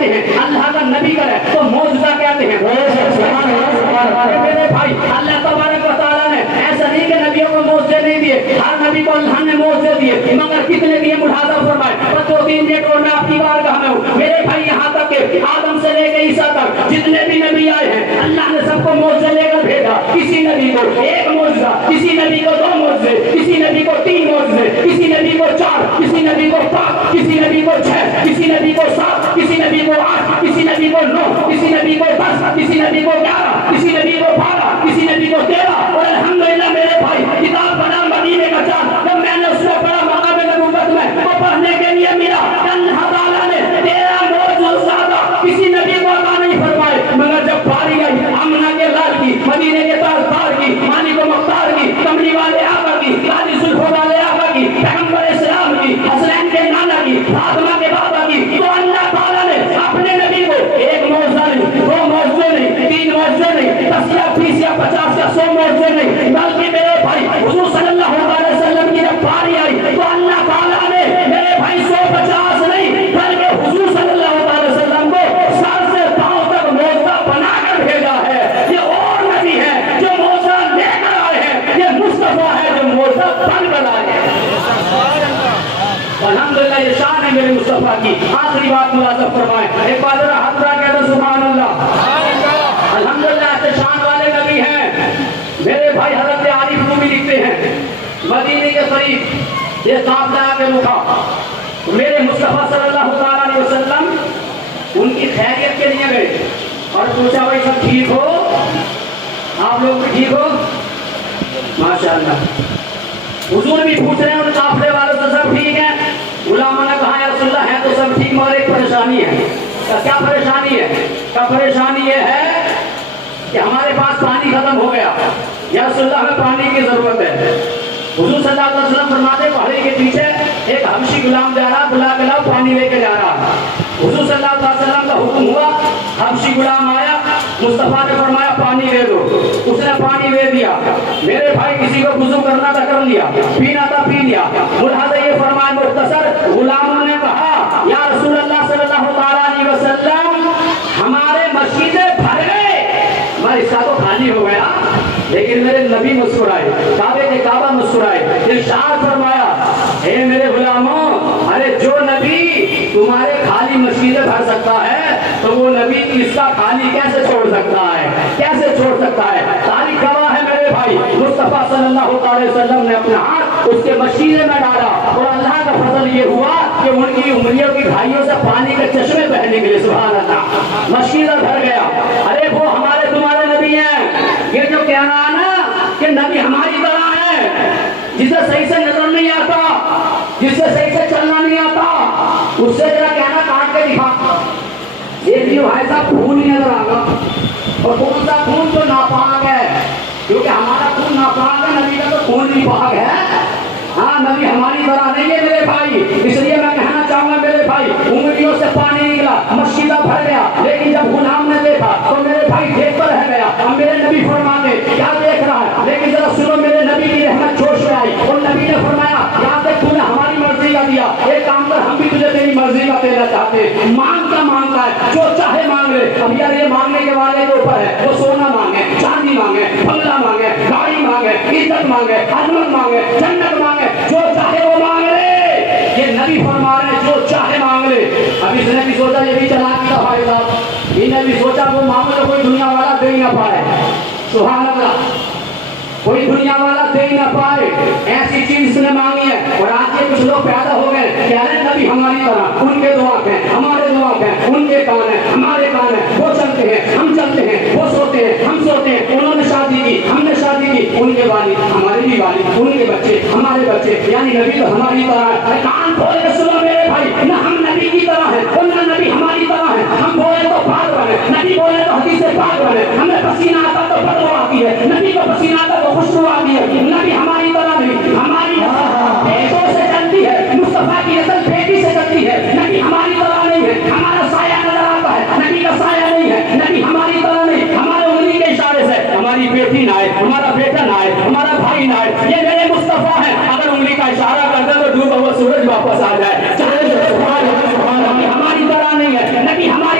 کہتے ہیں, اللہ کا نبی کرے تو معجزہ کہتے ہیں. میرے بھائی اللہ تبارک و تعالیٰ نے ایسا نہیں کہ نبیوں کو معجزے نہیں دیے, ہر نبی کو اللہ نے معجزے دیے, مگر کتنے دیے ملاحظہ فرمائے. بس 2-3 منٹ اور میں آپ کی بارگاہ میں ہوں میرے بھائی, یہاں تک کہ آدم سے لے کے عیسیٰ تک جتنے بھی نبی آئے ہیں اللہ نے سب کو معجزے لے کر بھیجا. کسی نبی کو 1 معجزہ, کسی نبی کو 2 معجزے, کسی نبی کو 3 معجزے, کسی نبی کو 4, کسی نبی کو 5, کسی نبی کو 6, کسی نبی کو 7, کسی نبی کو 8, کسی نبی کو 9, کسی نبی کو 10, کسی نبی کو 11, کسی نبی کو 12, کسی نبی کو 13. اور الحمدللہ میرے بھائی کتاب بنا مدینے کا چاند, جب میں نے اس میں پڑھا مقام نبوت میں تو پڑھنے کے لیے ملا اللہ تعالیٰ نے 13 معجزات زیادہ کسی نبی کو عطا نہیں فرمائے. مگر جب باری آئی آمنہ کے لال کی, مدینے کے تاجدار کی, مالک و مختار کی, کملی والے آقا کی, قاضی زلفو والے آقا کی, پیغمبر اسلام کی, حسنین کے نانا کی, فاطمہ کے بابا کی, تو اللہ تعالیٰ نے اپنے نبی کو 1 معجزہ نہیں, 2 معجزے نہیں, 3 معجزے نہیں, 10 یا 20 یا 50 یا 100 معجزے نہیں, بلکہ میرے بھائی حضور صلی اللہ علیہ وسلم کی جب باری آئی تو اللہ تعالیٰ نے میرے بھائی 150 نہیں بلکہ حضور صلی اللہ علیہ وسلم کو سر سے پاؤں تک معجزہ بنا کر بھیجا ہے. یہ اور نبی ہے جو معجزہ لے کر آئے ہیں, یہ مصطفیٰ ہے جو معجزہ بن کر آئے ہیں. الحمدللہ یہ شان ہے میرے مصطفیٰ کی. آخری بات ملاحظہ فرمائیں, ایک بار ذرا ہاتھ اٹھا کے کہتے سبحان اللہ. الحمدللہ ایسے شان والے نبی ہیں میرے بھائی. حضرت عارف رومی لکھتے ہیں مدینے کے قریب یہ قافلہ آ کے رکا, میرے مصطفیٰ صلی اللہ علیہ وسلم ان کی خیریت کے لیے گئے اور پوچھا بھائی سب ٹھیک ہو, آپ لوگ بھی ٹھیک ہو, ماشاءاللہ. حضور بھی پوچھ رہے ہیں ان قافلے والوں سے سب ٹھیک ہیں. غلاموں نے کہا یا رسول اللہ ہے تو سب ٹھیک, مگر ایک پریشانی ہے. کیا پریشانی ہے؟ کیا پریشانی یہ ہے کہ ہمارے پاس پانی ختم ہو گیا, یا رسول اللہ ہمیں پانی کی ضرورت ہے. حضور صلی اللہ علیہ وسلم فرماتے پہاڑی کے پیچھے ایک حبشی غلام جا رہا, بلا کے لاؤ پانی لے کے جا رہا. حضور صلی اللہ علیہ وسلم کا حکم ہوا, حبشی غلام آیا, مصطفیٰ نے فرمایا پانی دے دو, اس نے پانی دے دیا. میرے بھائی کسی کو وضو کرنا تھا کر لیا, پینا تھا پی لیا. ملاحظہ یہ فرمائے مختصر, غلاموں نے کہا یا رسول اللہ صلی اللہ علیہ وسلم ہمارے مسجدیں بھر گئے, ہمارا حصہ تو خالی ہو گیا, لیکن میرے نبی مسکرائے, کعبے کے کعبہ مسکرائے, ارشاد فرمایا اے میرے غلاموں, ارے جو نبی تمہارے خالی مسجدیں بھر سکتا ہے تو وہ نبی اس کا خالی کیسے چھوڑ سکتا ہے, کیسے چھوڑ سکتا ہے. تاریخ گواہ ہے میرے بھائی, مصطفیٰ صلی اللہ علیہ وسلم نے اپنا ہاتھ اس کے مسجدے میں ڈالا اور اللہ کا فضل یہ ہوا کہ ان کی انگلیوں کی گھائیوں سے پانی کے چشمے بہنے کے لیے سبحان اللہ مسجدہ بھر گیا. ارے وہ ہمارے تمہارے نبی ہیں. یہ جو کہنا ہے نا کہ نبی ہماری طرح ہے, جسے صحیح سے نظر نہیں آتا, جس سے صحیح سے چلنا نہیں آتا, اس سے ذرا کہنا کاٹ کے دکھا. یہ بھی بھائی صاحب خون ہی نظر آگا, اور کون سا خون تو ناپاک ہے, کیونکہ ہمارا خون ناپاک ہے, نبی کا تو خون بھی پاک ہے. ہاں نبی ہماری طرح نہیں ہے میرے بھائی. اس لیے میں کہنا چاہوں گا میرے بھائی, انگلیوں سے پانی نکلا, مسجدہ بھر گیا, لیکن جب غلام نے دیکھا تو میرے بھائی دیکھ کر رہ گیا. اب میرے نبی فرماتے کیا دیکھ رہا ہے, لیکن ذرا سنو میرے نبی کی رحمت جوش میں آئی, اور نبی نے فرمایا یاد ہے تو نے ہماری مرضی کا دیا, ایک کام کر ہم بھی تجھے تیری مرضی کا دینا چاہتے ہیں. مانگ کا مانگتا ہے, جو چاہے مانگ لے. اب یار یہ مانگنے کے والے کے اوپر ہے, وہ سونا مانگے, چاندی مانگے, بنگلہ مانگے, گاڑی مانگے, عزت مانگے, عظمت مانگے, جنت مانگے, جو چاہے وہ مانگ لے. یہ نبی فرما رہے ہیں جو چاہے مانگ لے. اب اس نے بھی سوچا یہ بھی چلاکی کا بھائی صاحب, انہیں بھی سوچا وہ مانگو تو کوئی دنیا والا دے ہی نہ پائے. سبحان اللہ, کوئی دنیا والا دے ہی نہ پائے. ایسی چیز اس نے مانگی ہے. اور آج یہ کچھ لوگ پیدا ہو گئے کہہ رہے ہیں نبی ہماری طرح, ان کے دعا ہیں, ہمارے دعا ہیں, ان کے کان ہیں, ہمارے کان ہیں, وہ چلتے ہیں, ہم چلتے ہیں, وہ سوتے ہیں, ہم سوتے ہیں, انہوں نے شادی کی, ہم نے شادی کی, ان کے والد ہمارے بھی والد, ان کے بچے ہمارے بچے, یعنی نبی تو ہماری طرح ہے. کان کھول کے سنو میرے بھائی, نہ ہم نبی کی طرح ہیں اور نہ نبی ہماری طرح ہے. ہم بولے تو پاک بنے, نبی بولے تو حدیث پاک بنے. ہمیں پسینہ آتا تو بدبو آتی ہے, نبی کو پسینہ آتا تو خوشبو آتی ہے. نبی ہماری طرح نہیں, ہماری بیٹوں سے چلتی ہے, مصطفیٰ کی نسل بیٹی سے چلتی ہے. نبی ہماری طرح نہیں ہے, ہمارا سایہ نظر آتا ہے, نبی کا سایہ نہیں ہے. نبی ہماری طرح نہیں, ہمارے انگلی کے اشارے سے ہماری بیٹی نہ آئے, ہمارا بیٹا نہ آئے, ہمارا بھائی نہ آئے. یہ میرے مصطفیٰ ہیں, اگر انگلی کا اشارہ کرتے تو ڈوبا ہوا سورج واپس آ جائے. چاہے ہماری طرح نہیں ہے, نبی ہماری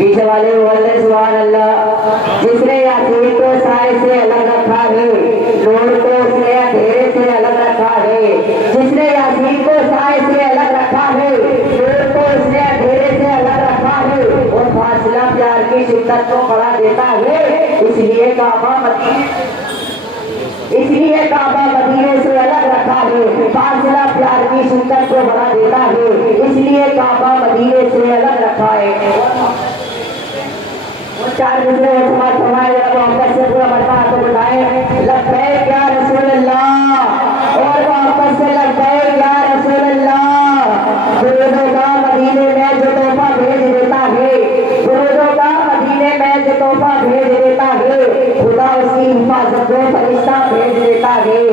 پیچھے والے بولے سبحان اللہ۔ جس نے یاسین کو سائے سے الگ رکھا ہے، نور کو اس نے اندھیرے سے الگ رکھا ہے۔ جس نے یاسین کو سائے سے الگ رکھا ہے، نور کو اس نے اندھیرے سے الگ رکھا ہے، اور فاصلہ پیار کی شدت کو بڑھا دیتا ہے۔ اس لیے کعبہ مدینے سے الگ رکھا ہے، فاصلہ پیار کی شدت کو بڑھا دیتا ہے۔ اس لیے کعبہ مدینے سے الگ رکھا ہے۔ وہ چار دوسرے سماج فرمائے جب محبت سے پورا بڑھتا تو بتائیں لبیک یا رسول اللہ، اور محبت سے لبیک یا رسول اللہ۔ درودوں کا مدینے میں جو تحفہ بھیج دیتا ہے، درودوں کا مدینے میں جو تحفہ بھیج دیتا ہے، خدا اس کی حفاظت کو فرشتہ بھیج دیتا ہے۔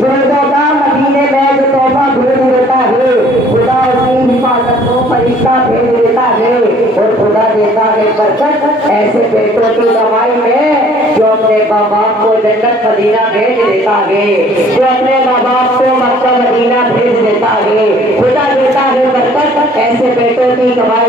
درودوں کا مدینے میں جو تحفہ بھیج دیتا ہے، خدا اس کی حفاظت کو فرشتہ بھیج دیتا ہے، اور خدا دیتا ہے برکت ایسے بیٹوں کی کمائی میں جو اپنے ماں باپ کو جنت مدینہ بھیج دیتا ہے، جو اپنے ماں باپ کو مکہ مدینہ بھیج دیتا ہے۔ خدا دیتا ہے برکت ایسے بیٹوں کی کمائی